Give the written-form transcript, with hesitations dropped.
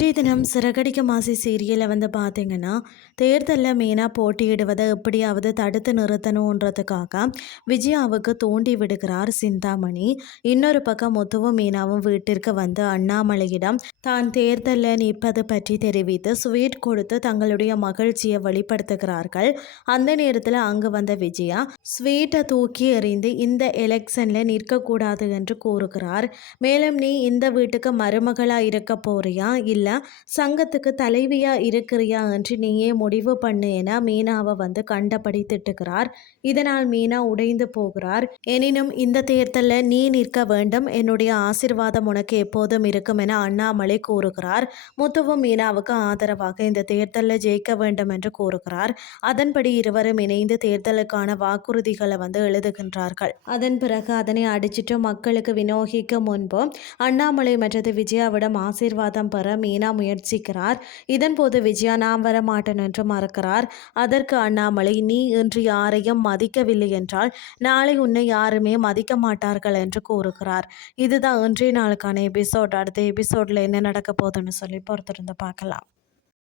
இன்றைய தினம் சிறகடிக்க மாசி சீரியலில் பார்த்தீங்கன்னா, தேர்தலில் மீனா போட்டியிடுவதை எப்படியாவது தடுத்து நிறுத்தணுன்றதுக்காக விஜயாவுக்கு தூண்டி விடுகிறார் சிந்தாமணி. இன்னொரு பக்கம் முத்துவும் மீனாவும் வீட்டிற்கு வந்து அண்ணாமலையிடம் தான் தேர்தலில் நிற்பது பற்றி தெரிவித்து ஸ்வீட் கொடுத்து தங்களுடைய மகிழ்ச்சியை வெளிப்படுத்துகிறார்கள். அந்த நேரத்தில் அங்கு வந்த விஜயா ஸ்வீட்டை தூக்கி எறிந்து இந்த எலெக்ஷனில் நிற்கக்கூடாது என்று கூறுகிறார். மேலும் நீ இந்த வீட்டுக்கு மருமகளாக இருக்க போறியா இல்லை சங்கத்துக்கு தலைவியா இருக்கிறியா என்று நீயே முடிவு பண்ணு என மீனாவை கண்டபடி திட்டுகிறார். இதனால் மீனா உடைந்து போகிறார். எனினும் இந்த தேர்தலில் நீ நிற்க வேண்டும், என்னுடைய ஆசிர்வாதம் உனக்கு எப்போதும் இருக்கும் என அண்ணாமலை கூறுகிறார். முத்துவும் மீனாவுக்கு ஆதரவாக இந்த தேர்தலில் ஜெயிக்க வேண்டும் என்று கூறுகிறார். அதன்படி இருவரும் இணைந்து தேர்தலுக்கான வாக்குறுதிகளை எழுதுகின்றார்கள். அதன் பிறகு அதனை அடிச்சிட்டு மக்களுக்கு விநியோகிக்க முன்பு அண்ணாமலை மற்றது விஜயாவிடம் ஆசீர்வாதம் பெற மீனா முயற்சிக்கிறார். இதன்போது விஜயா நான் வர மாட்டேன் என்று மறுக்கிறார். அதற்கு அண்ணாமலை நீ இன்று யாரையும் மதிக்கவில்லை என்றால் நாளை உன்னை யாருமே மதிக்க மாட்டார்கள் என்று கூறுகிறார். இதுதான் இன்றைய நாளுக்கான எபிசோட். அடுத்த எபிசோட்ல என்ன நடக்க போகுதுன்னு சொல்லி பொறுத்திருந்து பார்க்கலாம்.